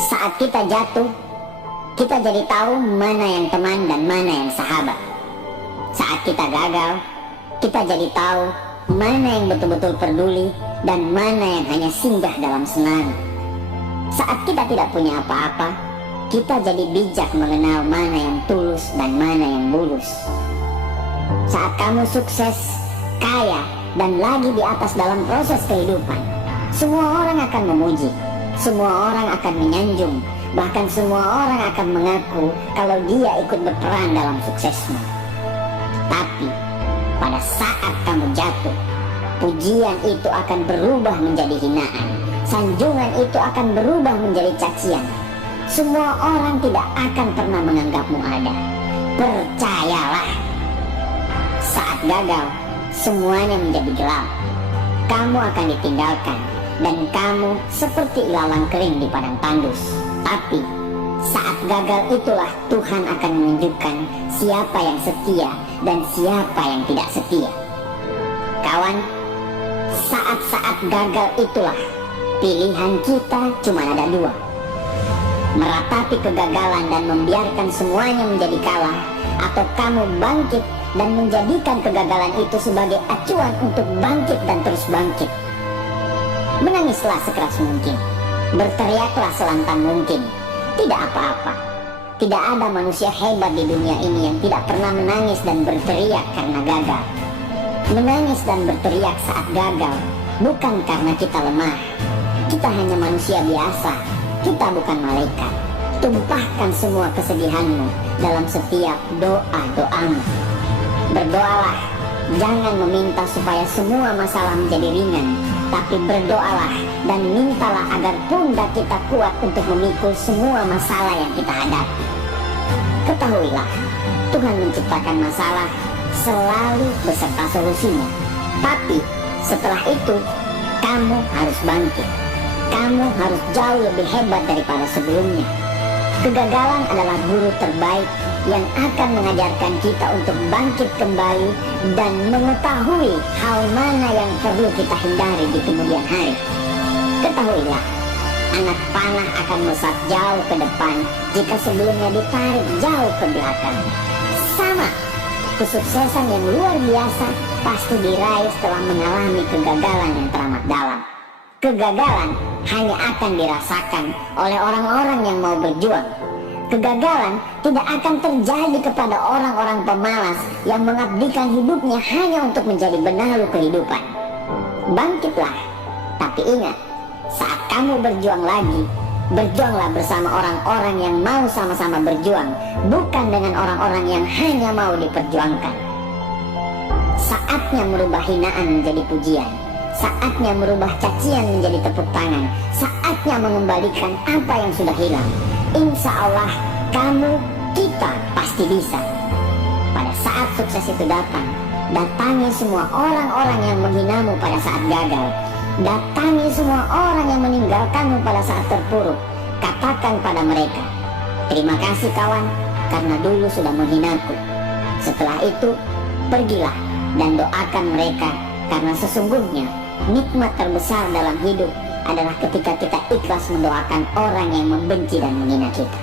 Saat kita jatuh, kita jadi tahu mana yang teman dan mana yang sahabat. Saat kita gagal, kita jadi tahu mana yang betul-betul peduli dan mana yang hanya singgah dalam senang. Saat kita tidak punya apa-apa, kita jadi bijak mengenal mana yang tulus dan mana yang bulus. Saat kamu sukses, kaya, dan lagi di atas dalam proses kehidupan, semua orang akan memuji, semua orang akan menyanjung, bahkan semua orang akan mengaku kalau dia ikut berperan dalam suksesmu. Tapi pada saat kamu jatuh, pujian itu akan berubah menjadi hinaan, sanjungan itu akan berubah menjadi cacian. Semua orang tidak akan pernah menganggapmu ada. Percayalah, saat gagal, semuanya menjadi gelap. Kamu akan ditinggalkan dan kamu seperti ilalang kering di padang tandus. Tapi saat gagal itulah Tuhan akan menunjukkan siapa yang setia dan siapa yang tidak setia. Kawan, saat-saat gagal itulah pilihan kita cuma ada dua: meratapi kegagalan dan membiarkan semuanya menjadi kalah, atau kamu bangkit dan menjadikan kegagalan itu sebagai acuan untuk bangkit dan terus bangkit. Menangislah sekeras mungkin, berteriaklah selantang mungkin. Tidak apa-apa. Tidak ada manusia hebat di dunia ini yang tidak pernah menangis dan berteriak karena gagal. Menangis dan berteriak saat gagal bukan karena kita lemah. Kita hanya manusia biasa. Kita bukan malaikat. Tumpahkan semua kesedihanmu dalam setiap doa-doamu. Berdoalah, jangan meminta supaya semua masalah menjadi ringan, tapi berdoalah dan mintalah agar pundak kita kuat untuk memikul semua masalah yang kita hadapi. Ketahuilah, Tuhan menciptakan masalah selalu beserta solusinya. Tapi setelah itu, kamu harus bangkit. Kamu harus jauh lebih hebat daripada sebelumnya. Kegagalan adalah guru terbaik yang akan mengajarkan kita untuk bangkit kembali dan mengetahui hal mana yang perlu kita hindari di kemudian hari. Ketahuilah, anak panah akan melesat jauh ke depan jika sebelumnya ditarik jauh ke belakang. Sama, kesuksesan yang luar biasa pasti diraih setelah mengalami kegagalan yang teramat dalam. Kegagalan hanya akan dirasakan oleh orang-orang yang mau berjuang. Kegagalan tidak akan terjadi kepada orang-orang pemalas yang mengabdikan hidupnya hanya untuk menjadi benalu kehidupan. Bangkitlah, tapi ingat, saat kamu berjuang lagi, berjuanglah bersama orang-orang yang mau sama-sama berjuang, bukan dengan orang-orang yang hanya mau diperjuangkan. Saatnya merubah hinaan menjadi pujian. Saatnya merubah cacian menjadi tepuk tangan. Saatnya mengembalikan apa yang sudah hilang. Insya Allah, kamu, kita pasti bisa. Pada saat sukses itu datang, datangi semua orang-orang yang menghinamu pada saat gagal. Datangi semua orang yang meninggalkanmu pada saat terpuruk. Katakan pada mereka, terima kasih kawan, karena dulu sudah menghinaku. Setelah itu, pergilah dan doakan mereka, karena sesungguhnya nikmat terbesar dalam hidup adalah ketika kita ikhlas mendoakan orang yang membenci dan menghina kita.